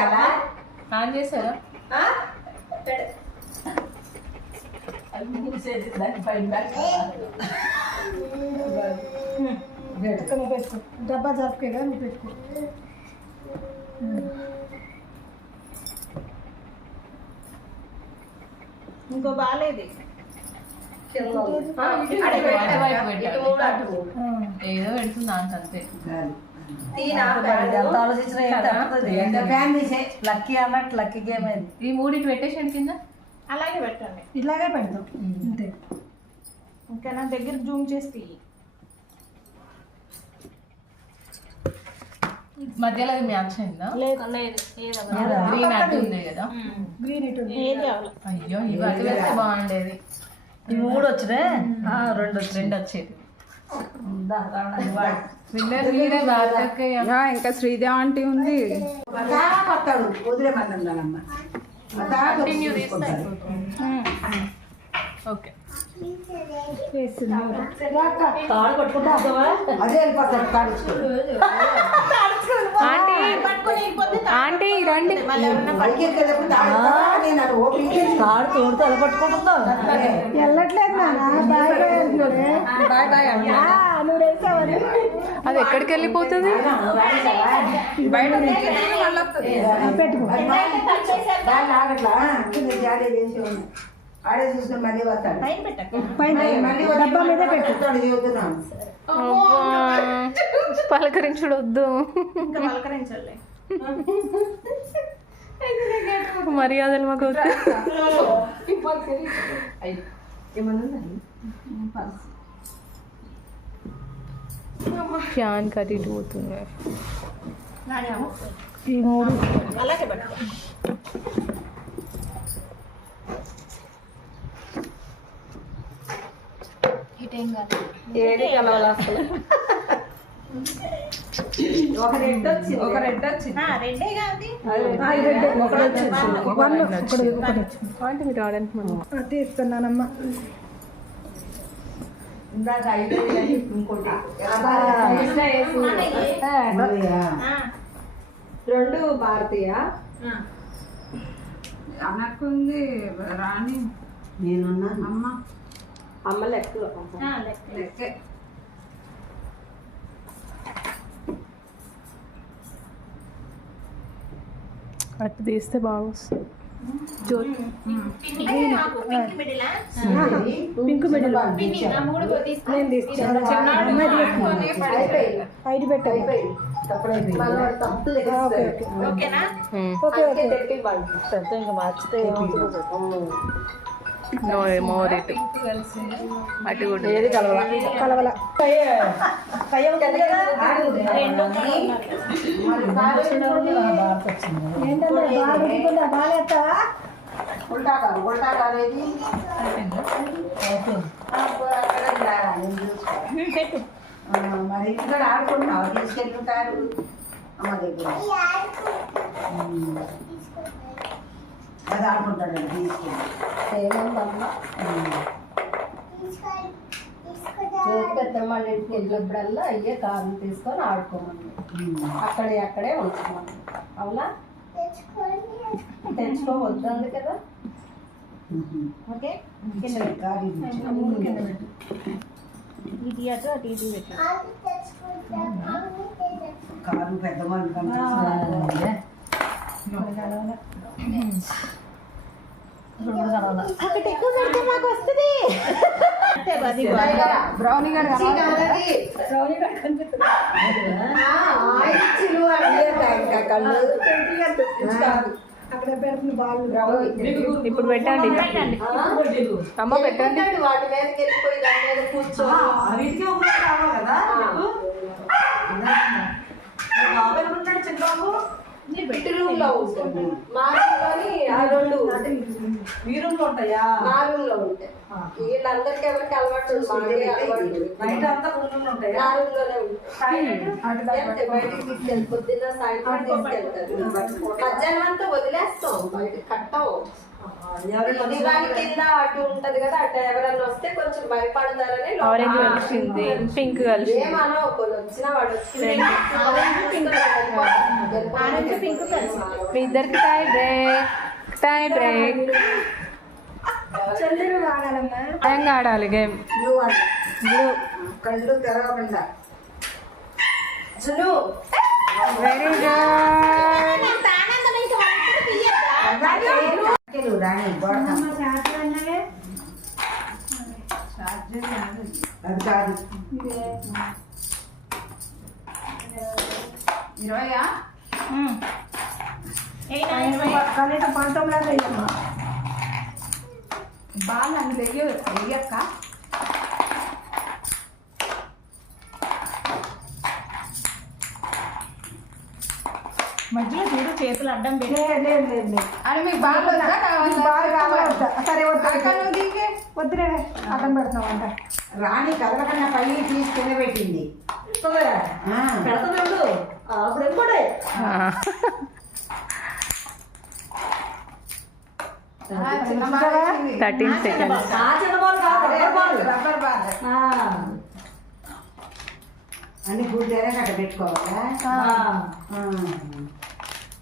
పెట్టాలా. ఆన్ చేశారా పెట్టుకో. డబ్బా జరుపుకేగా నువ్వు పెట్టుకో. ఇంకో బాగాలేదు. ఏదో పెడుతుంది దానికి అంతే. లక్కీ అన్నట్టు లక్కీ గేమ్ అయింది ఈ మూడిటి పెట్టేసాడు కింద. అలాగే పెట్టండి. ఇలాగే పెడతాం అంతే. ఇంకా నా దగ్గర జూమ్ చేసి మధ్యలో అది మ్యాచ్ అయిందా? లేదు. గ్రీన్ అడ్డు ఉంది కదా? గ్రీన్ ఇటు ఉంది. ఏది కావాలి? అయ్యో ఇవి అటు వేస్తే బాగుండేది. ఈ మూడు వచ్చినాయి? ఆ, రెండు రెండు వచ్చేది ఇంకా శ్రీదేవి ఆంటీ ఉంది పడతాడు వదిలేమన్నానమ్మ ఓకే ఆంటీ ఆంటీ రండి ఎక్కేటప్పుడు తాడుతా ఎలా పట్టుకుంటుందో? వెళ్ళట్లేదు బాయ్ బాయ్ అది ఎక్కడికి వెళ్ళిపోతుంది? ఆడే చూసుకుని మళ్ళీ వస్తాడు. డబ్బా మీద ఇంకా పలకరించాలి. మర్యాదలు మాకు ఫ్యాన్ కట్టి ఇటు పోతుంది ఈ మూడు. ఏది కలవాలి అసలు. ఒక రెడ్ వచ్చింది. ఒక రెడ్ వచ్చింది. రెడ్డే కాదు వచ్చింది. ఒకటి మీరు మనం ఇందాక ఐదు ఇంకోటి. రెండు భారతీయ. అనకుంది రాణి. నేనున్నాను. అమ్మ. అమ్మ లెక్క. లెక్కే. అటు తీస్తే బాగా వస్తుంది పింక్ మిడిల్. నేను తీస్తాను ఓకే. ఓకే. ఇంకా మార్చితే నో మోర్ ఇటు. అటు కూడా. ఏది కలవాలి? కలవల. మరి ఇక్కడ ఆడుకుంటున్నావు తీసుకెళ్తుంటారు అమ్మ దగ్గర. అది ఆడుకుంటాడు తీసుకెళ్ళి. ఏముందమ్మా చేతికి మళ్ళీ ఇంటికి వెళ్ళినప్పుడల్లా అయ్యే కార్లు తీసుకొని ఆడుకోమని. అక్కడే అక్కడే ఉంచుకోమని. అవునా? తెచ్చుకోవద్దు కదా. ఓకే? కారు. ఇది అటు అటు ఇది పెట్టు. కారు పెద్ద మాకు వస్తుంది. బ్రౌనీ అక్కడ పెడుతుంది బాగా ఇప్పుడు పెట్టండి. అమ్మ పెట్టండి. వాటి మీద కూర్చొని వీటికి ఒకటి కావాలి కదా నీకు బాబు ఉంటాడు చిన్నబాబు ఇటు రూమ్లో ఉంటుంది మా ఆ రెండు మీ రూమ్ ఉంటాయా మా ఉంటాయి వీళ్ళందరికీ ఎవరికి అలవాటు ఉంది, మాకే అలవాటు నైట్ అంతా రూమ్ ఉంటాయా నా ఉంటాయి అంతే, తీసుకెళ్ళి పొద్దున్న సాయంత్రం తీసుకెళ్తారు మధ్యాహ్నం అంతా వదిలేస్తాం బయట కట్టం కింద. అటు ఉంటది కదా అటు ఎవరన్నా వస్తే కొంచెం భయపడతారని ఆరెంజ్ కలిసింది పింక్ కలిసింది. ఏమనో ఒకళ్ళు వచ్చినా వాడు వచ్చిన ఆరెంజ్ పింక్ మీ ఇద్దరికి టై బ్రేక్ టై బ్రేక్ చంద్రుడు ఆడాలి గేమ్. కళ్ళు తెరవకుండా. జును. వెరీ గోడ అది కాదు. ఇరవయా? కనీసం పంతొమ్మిది బాగా అందులో వెయ్య వెయ్యక్క. మధ్యలో చూడు. చేతులు అడ్డం పెట్టి. లేదు లేదు లేదు లేదు అని మీకు బాగా? బాగా? సరే వద్దు. వద్దులే అడ్డం అంట రాణి కదలకన్నా పై తీసి కింద పెట్టింది. అప్పుడు వచ్చింది. థర్టీన్ సెకండ్స్ ఆ చిన్న బాల్ కాదు రబ్బర్ బాల్. Rubber ball. ఆ. అన్ని గుడ్డేనే కట్ట పెట్టుకోవాలా?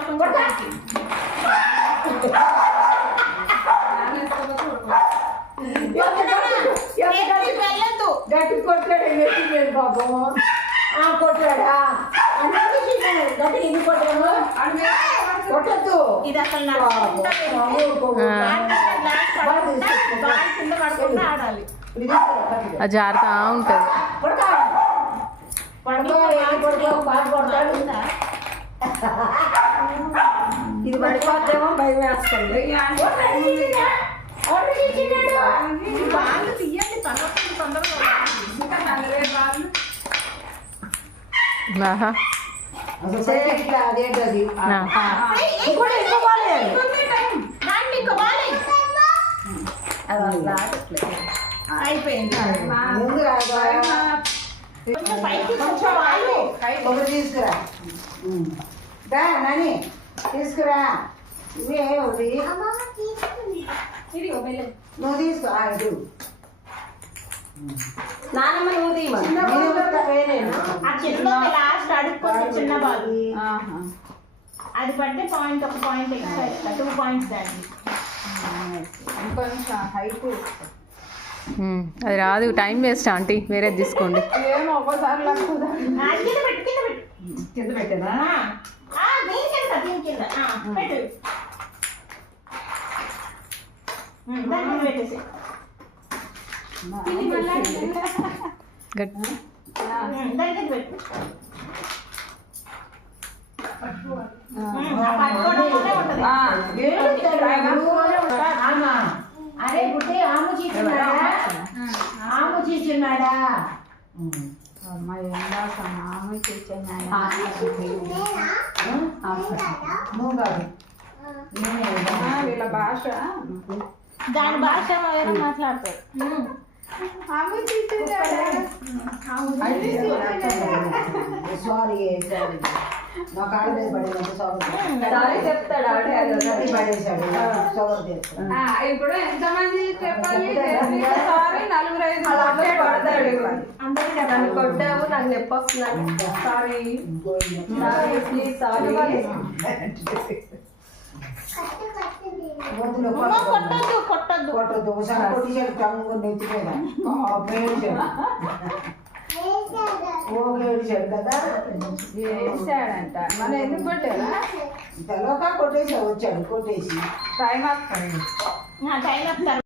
కొంచెం పైకి. ఎత్తి వెళ్ళొద్దు. గట్టి కొట్టాడు నెత్తి మీద పాపం ఆ కొట్టాడా అన్నీ చూసాను గట్టి ఇది కొట్టాను కొట్టద్దు. ఇది అసలు ఆడాలి. అది జారుతా ఉంటుంది. ఇది పడిపోతేమో భయం వేస్తుంది. బాల్ తీయండి తర్వాత తొందరగా అయిపోయింది. ఒకటి తీసుకురా. దా నాని తీసుకురా. ఇవే ఒకటి. నువ్వు తీసుకో నానమ్మ నువ్వు లాస్ట్ చిన్న. అది పడితే పాయింట్ ఒక పాయింట్ ఎక్స్ట్రా ఇస్తా టూ పాయింట్స్ దాన్ని ఇంకొంచెం హైట్ మ్మ్. అది రాదు టైం వేస్ట్ ఆంటీ వేరేది తీసుకోండి. ఏమో ఒక్కోసారి కింద పెట్టు కింద పెట్టేసి అరే గుడ్డి ఆము చీచున్నాడా ఆము వీళ్ళ భాష. దాని భాష వేరే మాట్లాడతారు. సారీ సారీ నా కాళ్ళ మీద పడింది సోగ సారీ చెప్తాడు ఆడే పడేశాడు ఇప్పుడు ఎంతమంది చెప్పాలి సారీ నలుగురు ఐదు అలాగే కొడతాడు నన్ను కొట్టావు నాకు వస్తుందండి సారీ. Sorry please sorry. గొంతులో అమ్మ, కొట్టొద్దు కొట్టొద్దు. కొట్టదు ఒకసారి కొట్టించాడు టంగు నెత్తిపోయినా పేరు ఓ ఏడిచాడు కదా. వేసాడంట. మనం ఎందుకు కొట్టేలా? తెలవక కొట్టేసి వచ్చాడు కొట్టేసి. Time time